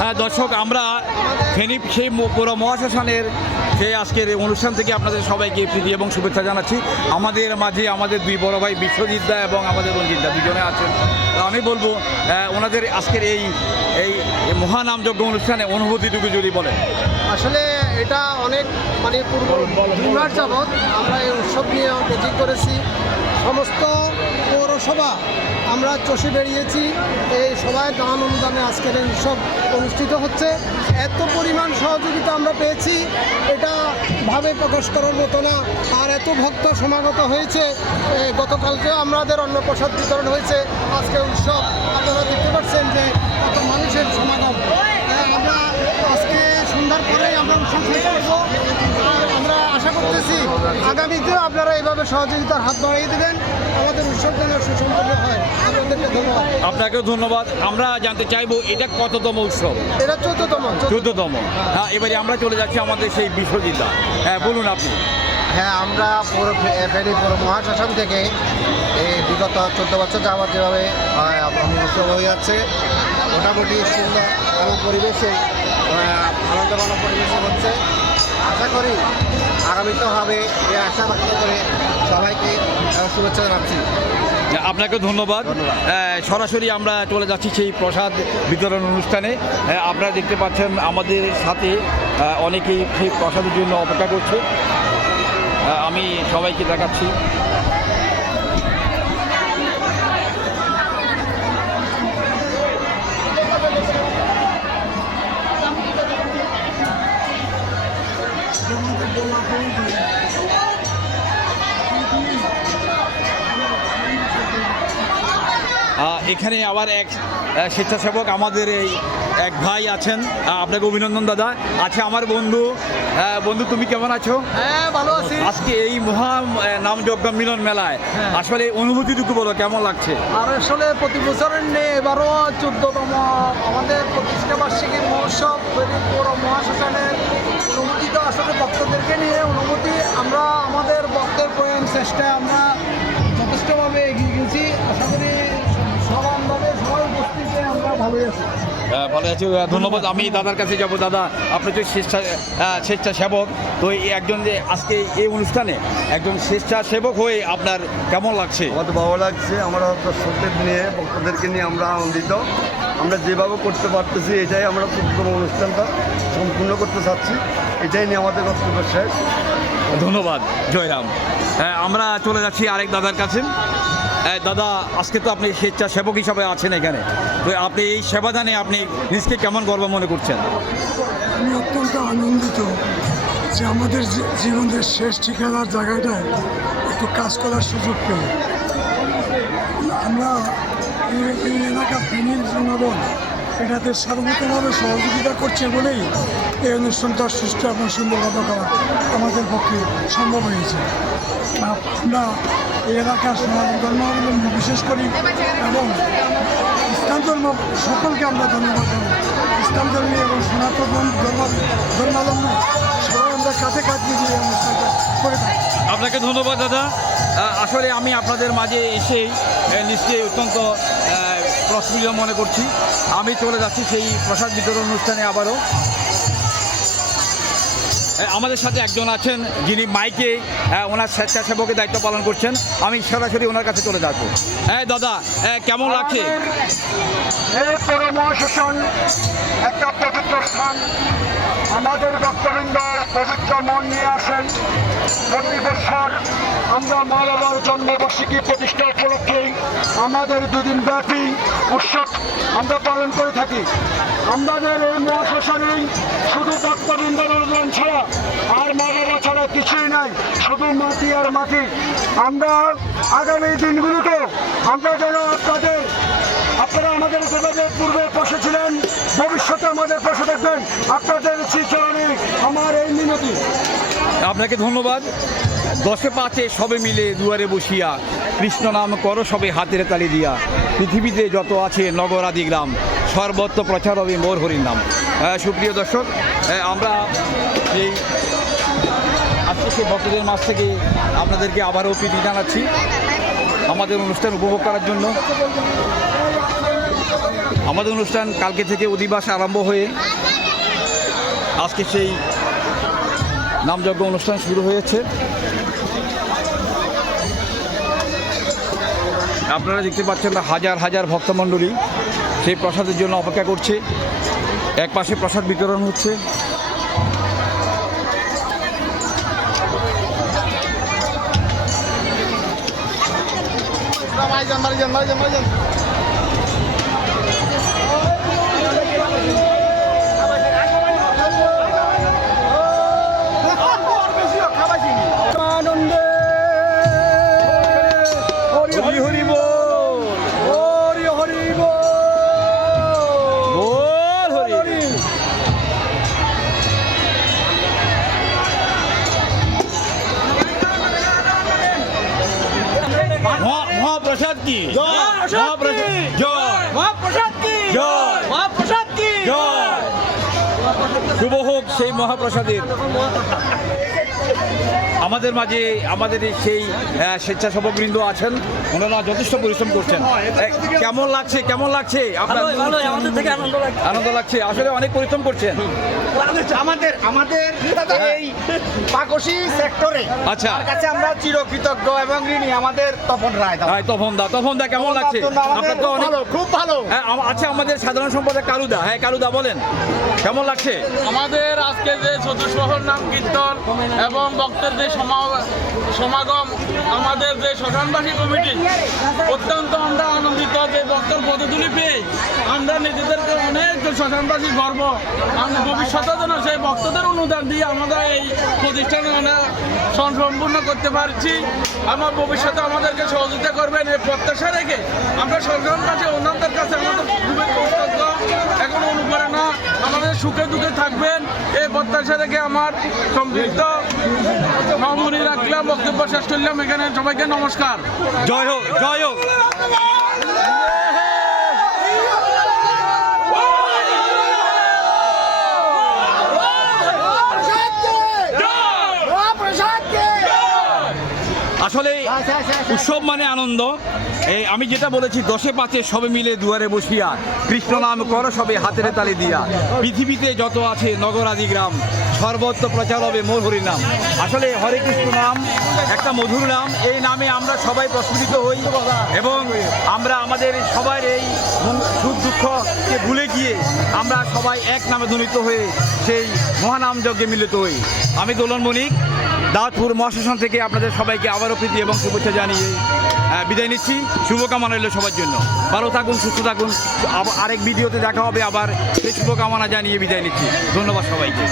হ্যাঁ দর্শক, আমরা ফেনী সেই পুরো মহাশ্মশানের সেই আজকের অনুষ্ঠান থেকে আপনাদের সবাইকে প্রীতি এবং শুভেচ্ছা জানাচ্ছি। আমাদের মাঝে আমাদের দুই বড় ভাই বিশ্বজিৎ দা এবং আমাদের রঞ্জিত দা দুজনে আছেন। তো আমি বলবো ওনাদের আজকের এই এই মহানামযজ্ঞ অনুষ্ঠানে অনুভূতিটুকু যদি বলেন। আসলে এটা অনেক পূর্ব 2 মাস যাবৎ আমরা এই উৎসব নিয়ে মিটিং করেছি। সমস্ত পৌরসভা আমরা চষে বেরিয়েছি। এই সবাই দান অনুদানে আজকের এই উৎসব অনুষ্ঠিত হচ্ছে। এত পরিমাণ সহযোগিতা আমরা পেয়েছি, এটা ভাবে প্রকাশ করার মতো না। আর এত ভক্ত সমাগত হয়েছে। গতকালকেও আমাদের অন্নপ্রসাদ বিতরণ হয়েছে। আজকে উৎসব আপনারা দেখতে পাচ্ছেন যে কত মানুষের সমাগম। আমরা আজকে সন্ধ্যার পরেই আমরা উৎসব শেষ করবো। আমরা আশা করতেছি আগামীতেও আপনারা এইভাবে সহযোগিতার হাত বাড়িয়ে দেবেন, আমাদের উৎসব যেন সুসম্পন্ন হয়। আপনাদেরকে ধন্যবাদ। আপনাকেও ধন্যবাদ। আমরা জানতে চাইবো এটা কততম উৎসব? এটা 14তম। হ্যাঁ, এবারে আমরা চলে যাচ্ছি আমাদের সেই বিশ্বজিৎ দা। হ্যাঁ বলুন আপনি। হ্যাঁ, আমরা ফেনী পুরো মহাশ্মশান থেকে এই বিগত 14 বছর যাবত যেভাবে উৎসব হয়ে যাচ্ছে, মোটামুটি সুন্দর এবং পরিবেশে আনন্দঘন পরিবেশে হচ্ছে। আশা করি আগামীতে হবে, এই আশা ব্যক্ত করে সবাইকে শুভেচ্ছা জানাচ্ছি। আপনাকে ধন্যবাদ। সরাসরি আমরা চলে যাচ্ছি সেই প্রসাদ বিতরণ অনুষ্ঠানে। আপনারা দেখতে পাচ্ছেন আমাদের সাথে অনেকেই সেই প্রসাদের জন্য অপেক্ষা করছে। আমি সবাইকে দেখাচ্ছি। এখানে আবার এক স্বেচ্ছাসেবক আমাদের এই এক ভাই আছেন। আপনাকে অভিনন্দন দাদা। আছে আমার বন্ধু। বন্ধু, তুমি কেমন আছো? হ্যাঁ, ভালো আছি। আজকে এই মহা নামযজ্ঞ মিলন মেলায় আসলে অনুভূতিটুকু বলো, কেমন লাগছে? আর আসলে প্রতি বছরের নিয়ে এবারও 14তম আমাদের প্রতিষ্ঠা বার্ষিকী মহোৎসব পুরো মহাশ্মশানের অনুভূতি। তো আসলে ভক্তদেরকে নিয়ে অনুভূতি, আমরা আমাদের ভক্তের প্রয়াণ চেষ্টায় আমরা যথেষ্টভাবে এগিয়ে গেছি। আশা করি সমানভাবে সবাই উপস্থিতিতে আমরা ভালোই আছি। ভালো আছি, ধন্যবাদ। আমি দাদার কাছে যাব। দাদা, আপনি তো স্বেচ্ছাসেবক, তো এই একজন যে আজকে এই অনুষ্ঠানে একজন স্বেচ্ছাসেবক হয়ে আপনার কেমন লাগছে? আমার তো ভালো লাগছে। আমরা শ্রদ্ধের নিয়ে ভক্তদেরকে নিয়ে আমরা আনন্দিত। আমরা যেভাবে করতে পারতেছি, এটাই আমরা 14তম অনুষ্ঠানটা সম্পূর্ণ করতে চাচ্ছি। এটাই নিয়ে আমাদের বক্তব্য শেষ। ধন্যবাদ। জয়রাম। আমরা চলে যাচ্ছি আরেক দাদার কাছে। দাদা, আজকে তো আপনি স্বেচ্ছাসেবক হিসাবে আছেন এখানে, তো আপনি এই সেবাদানে আপনি নিজকে কেমন গর্ব মনে করছেন? আমি অত্যন্ত আনন্দিত যে আমাদের জীবনের শেষ ঠিকানার জায়গাটায় একটু কাজ করার সুযোগ পেল। আমরা এই এলাকা ফেনীর জনগণ এটাতে সর্বতভাবে সহযোগিতা করছে বলেই এই অনুষ্ঠানটা সুষ্ঠু এবং সুন্দরভাবে করা আমাদের পক্ষে সম্ভব হয়েছে। আমরা এই এলাকার সনাতন ধর্মাবলম্বী বিশেষ করি এবং ইসলাম ধর্ম সকলকে আমরা ধন্যবাদ জানাই। ইসলাম ধর্মী এবং সনাতন ধর্মাবলম্বী সবাই আমরা কাঁধে কাঁধ মিলিয়ে এই অনুষ্ঠানটা করে থাকি। আপনাকে ধন্যবাদ দাদা। আসলে আমি আপনাদের মাঝে এসেই নিজকে অত্যন্ত প্রস্ফুটিত মনে করছি। আমি চলে যাচ্ছি সেই প্রসাদ বিতরণ অনুষ্ঠানে আবারও। আমাদের সাথে একজন আছেন যিনি মাইকে ওনার স্বেচ্ছাসেবকের দায়িত্ব পালন করছেন। আমি সরাসরি ওনার কাছে চলে যাবো। হ্যাঁ দাদা, কেমন লাগছে? এই পুরো মহাশ্মশান একটা পবিত্র স্থান। আমাদের ভক্তবৃন্দ পবিত্র মন নিয়ে আসেন। প্রতি বছর আমরা মা বাবার জন্মবার্ষিকী প্রতিষ্ঠা উপলক্ষে আমাদের 2 দিন ব্যাপী উৎসব আমরা পালন করে থাকি। আমাদের এই মহাশ্মশানে শুধু ভক্তবৃন্দ অনুদান ছাড়া আর মা বাবা ছাড়া কিছুই নাই, শুধু মাটি আর মাটি। আমরা আগামী দিনগুলোতে আমরা যেন আপনারা আমাদের যোগাযোগ পূর্বে পাশে ছিলেন, ভবিষ্যতে আমাদের পাশে থাকবেন। আপনাদের শ্রীচরণে আমার এই মিনতি। আপনাকে ধন্যবাদ। 10-5 সবে মিলে দুয়ারে বসিয়া কৃষ্ণ নাম করো সবে হাতের তালি দিয়া, পৃথিবীতে যত আছে নগর আদি গ্রাম সর্বত্র প্রচার হবে মোর হরির নাম। সুপ্রিয় দর্শক, আমরা এই আজকে সেই ভক্তদের মাঝ থেকে আপনাদেরকে আবারও প্রীতি জানাচ্ছি আমাদের অনুষ্ঠান উপভোগ করার জন্য। আমাদের অনুষ্ঠান কালকে থেকে অধিবাস আরম্ভ হয়ে আজকে সেই নামযজ্ঞ অনুষ্ঠান শুরু হয়েছে। আপনারা দেখতে পাচ্ছেন হাজার হাজার ভক্তমণ্ডলী সেই প্রসাদের জন্য অপেক্ষা করছে। এক পাশে প্রসাদ বিতরণ হচ্ছে, হরি হরি বল, হরি হরি বল, হরি। মহাপ্রসাদ কি মহাপ্রসাদ জয়, মহাপ্রসাদ কি জয়, মহাপ্রসাদ কি জয়। শুভ হোক সেই মহাপ্রসাদের। আমাদের মাঝে আমাদের সেই স্বেচ্ছাসেবকবৃন্দ আছেন, ওনারা যথেষ্ট পরিশ্রম করছেন। কেমন লাগছে, কেমন লাগছে আপনার? আমাদের থেকে আনন্দ লাগছে, আসলে অনেক পরিশ্রম করছেন। আমাদের এই পাকশি সেক্টরে আচ্ছা, তার কাছে আমরা চিরকৃতজ্ঞ এবং ঋণী আমাদের তপন রায়। তপন দা কেমন লাগছে? আপনার তো অনেক খুব ভালো। আচ্ছা, আমাদের সাধারণ সম্পাদক কালুদা, হ্যাঁ কালুদা বলেন কেমন লাগছে? আমাদের আজকে যে চতুষ্পহর নাম কীর্তন এবং ভক্তের যে সমাগম, আমাদের যে শ্মশানবাসী কমিটি অত্যন্ত আমরা আনন্দিত যে ভক্তের পদধূলি পেয়ে আমরা নিজেদেরকে অনেক শ্মশানবাসী গর্ব। আমরা ভবিষ্যতের জন্য সেই ভক্তদের অনুদান দিয়ে আমরা এই প্রতিষ্ঠানে আমরা সম্পূর্ণ করতে পারছি। আমার ভবিষ্যতে আমাদেরকে সহযোগিতা করবেন এই প্রত্যাশা রেখে আমরা শ্মশানবাসী অন্যদের কাছে আমাদের খুবই কৃতজ্ঞ। এখন অনুপ্রেরণা আমাদের সুখে দুঃখে থাকবেন এই প্রত্যাশা রেখে আমার সংক্ষিপ্ত মামুনি রাখলাম, বক্তব্য শেষ করলাম এখানে। সবাইকে নমস্কার। জয় হোক, জয় হোক। আসলে উৎসব মানে আনন্দ। এই আমি যেটা বলেছি, 10-5 সবে মিলে দুয়ারে বসিয়া কৃষ্ণ নাম কর সবে হাতের তালি দিয়া, পৃথিবীতে যত আছে নগর আদি গ্রাম, সর্বত্র প্রচার হবে মোর হরি নাম। আসলে হরে কৃষ্ণ নাম একটা মধুর নাম। এই নামে আমরা সবাই প্রস্ফুটিত হই এবং আমরা আমাদের সবার এই সুখ দুঃখকে ভুলে গিয়ে আমরা সবাই এক নামে ধ্বনিত হয়ে সেই মহানাম যজ্ঞে মিলিত হই। আমি দোলন মনিক, দাউদপুর মহাশ্মশান থেকে আপনাদের সবাইকে আবারও প্রীতি এবং শুভেচ্ছা জানিয়ে বিদায় নিচ্ছি। শুভকামনা রইল সবার জন্য। ভালো থাকুন, সুস্থ থাকুন। আরেক ভিডিওতে দেখা হবে আবার, সেই শুভকামনা জানিয়ে বিদায় নিচ্ছি। ধন্যবাদ সবাইকে।